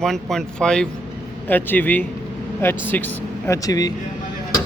1.5 HEV H6 HEV.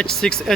H6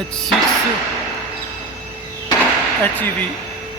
H6 HEV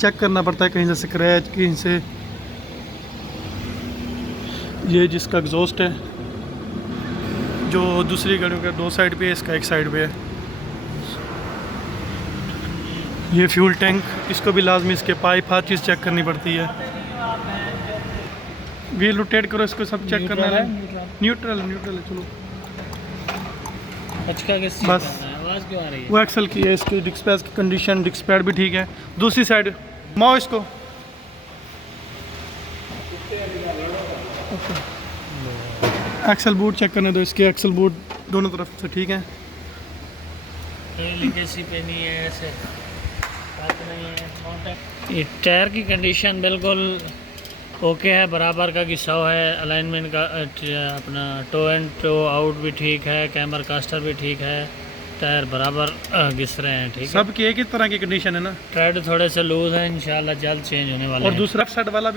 check करना पड़ता है, कहीं से स्क्रैच, कहीं से। ये जिसका एग्जॉस्ट है जो दूसरी गाड़ियों का 2 साइड पे है, इसका 1 साइड पे है। ये फ्यूल टैंक, इसको भी लाजमी इसके पाइप हर चीज़ चेक करनी पड़ती है। व्हील रोटेट करो, इसको सब चेक करना है। न्यूट्रल है, चलो बस। आवाज़ क्यों आ रही है? वो एक्सल की है, इसकी डिस्क पैड की कंडीशन, डिस्क पैड भी ठीक है। दूसरी साइड माओ इसको। एक्सल बूट चेक करने दो, इसके एक्सल बूट दोनों तरफ से ठीक है। लीकेसी पे नहीं है, ऐसे बात नहीं है। माउंटेन ये टायर की कंडीशन बिल्कुल ओके है, बराबर का घिसाव है। अलाइनमेंट का अपना टो एंड टो आउट भी ठीक है, कैमर कास्टर भी ठीक है, टायर बराबर घिस रहे हैं, ठीक है। सब की एक ही तरह की कंडीशन है ना। ट्रेड थोड़े से लूज है, इंशाल्लाह जल्द चेंज होने वाले और हैं। दूसरा लेफ्ट साइड वाला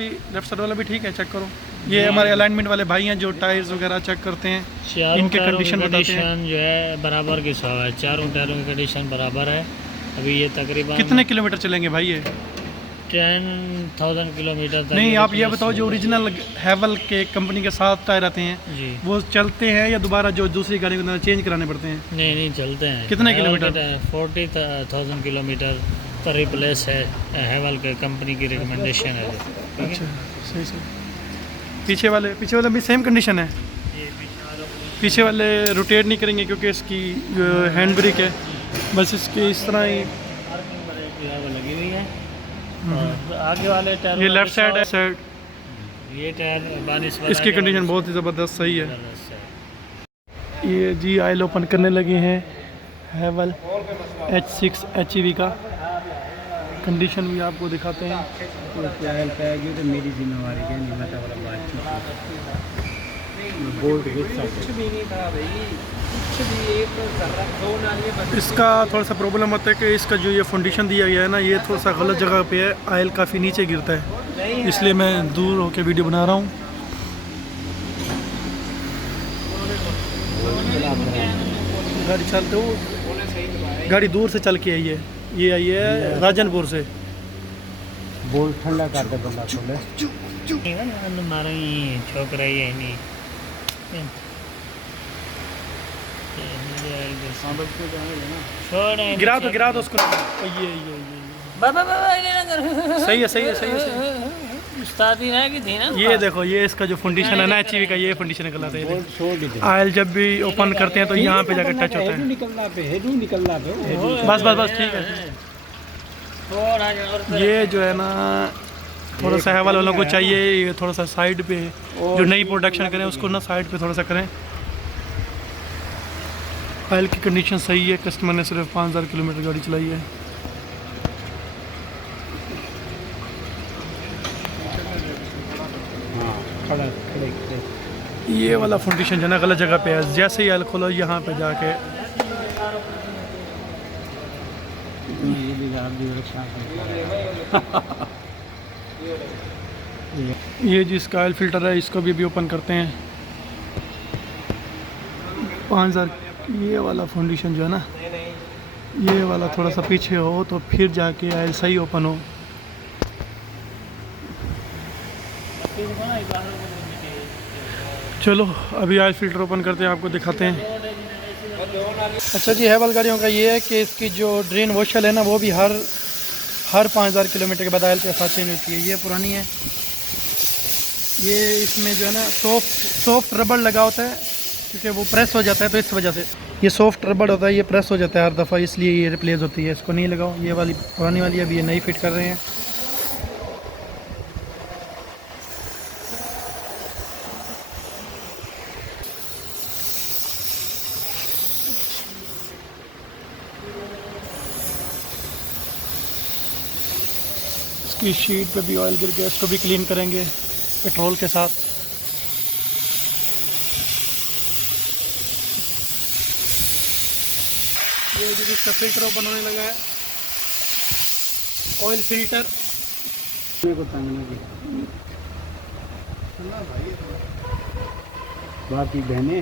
भी ठीक है, चेक करो। ये हमारे अलाइनमेंट वाले भाई हैं जो टायर्स वगैरह चेक करते हैं, चारों इनके टायरों की कंडीशन बताते हैं। कंडीशन जो है बराबर घिसाव है, चारों टायरों की कंडीशन बराबर है। अभी ये तकरीबन कितने किलोमीटर चलेंगे भाई ये? 10,000 किलोमीटर तक। नहीं, आप ये बताओ, जो ओरिजिनल हैवल के कंपनी के साथ टायर आते हैं जी, वो चलते हैं या दोबारा जो दूसरी गाड़ी को चेंज कराने पड़ते हैं? नहीं चलते हैं। कितने किलोमीटर? 40,000 किलोमीटर का रिप्लेस है, हैवल के कंपनी की रिकमेंडेशन है। ठीक अच्छा, है। सही। पीछे वाले भी सेम कंडीशन है। पीछे वाले रोटेट नहीं करेंगे क्योंकि इसकी हैंड ब्रेक है, बस इसके इस तरह ही। पार्किंग ब्रेक जो है वो लगी हुई है। और आगे वाले टायर, ये लेफ्ट साइड है, साइड ये टायर बारिश वाला इसकी है, कंडीशन बहुत ही ज़बरदस्त सही है। जबरदस्त है। ये जी आयल ओपन करने लगे हैं हैवल H6 HEV का। कंडीशन भी आपको दिखाते हैं। तो मेरी जिम्मेवारी है, नहीं बता वाला बात बोल्ट इसका थोड़ा सा प्रॉब्लम होता है कि इसका जो ये फाउंडेशन दिया गया है ना, ये थोड़ा सा गलत जगह पे है, आयल काफ़ी नीचे गिरता है, इसलिए मैं दूर होकर वीडियो बना रहा हूँ। गाड़ी चलते हो, गाड़ी दूर से चल के आई है, ये आई है राजनपुर से। बोल्ट ठंडा कर दे बंदा खोले मारे छोक रही है नहीं। गिरा दो उसको। ये सही है। उस्तादी है कि थी ना। ये देखो, ये इसका जो फाउंडेशन है ना HEV का, ये फाउंडेशन गलत है। आयल जब भी ओपन करते हैं तो यहाँ पे जाकर टच होता है। बस ठीक है। ये जो है ना, थोड़ा सा हैवल वालों को चाहिए ये थोड़ा सा साइड पे, जो नई प्रोडक्शन करें उसको ना साइड पे थोड़ा सा करें। आयल की कंडीशन सही है, कस्टमर ने सिर्फ 5,000 किलोमीटर गाड़ी चलाई है। ये वाला फाउंडेशन जो है ना गलत जगह पे है, जैसे ही आयल खोलो यहाँ पे जाके ये जिसका ऑयल फिल्टर है इसको भी अभी ओपन करते हैं। 5,000 ये वाला फाउंडेशन जो है ना, ये वाला थोड़ा सा पीछे हो तो फिर जाके ऑयल सही ओपन हो। चलो अभी ऑयल फिल्टर ओपन करते हैं, आपको दिखाते हैं। अच्छा जी, हैवल गाड़ियों का ये है कि इसकी जो ड्रेन वॉशल है ना, वो भी हर 5,000 किलोमीटर के बाद ऑयल के साथ चेंज होती है। ये पुरानी है, ये इसमें जो है ना सॉफ्ट रबड़ लगा होता है, क्योंकि वो प्रेस हो जाता है, तो इस वजह से ये सॉफ्ट रबड़ होता है, ये प्रेस हो जाता है हर दफ़ा, इसलिए ये रिप्लेस होती है। इसको नहीं लगाओ, ये वाली पुरानी वाली अभी ये नई फिट कर रहे हैं। इसकी शीट पे भी ऑयल गिर गया, इसको भी क्लीन करेंगे पेट्रोल के साथ। ये जो इसका फिल्टर ओपन होने लगा है, ऑयल फिल्टर। बाकी बहने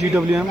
GWM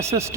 SST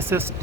SST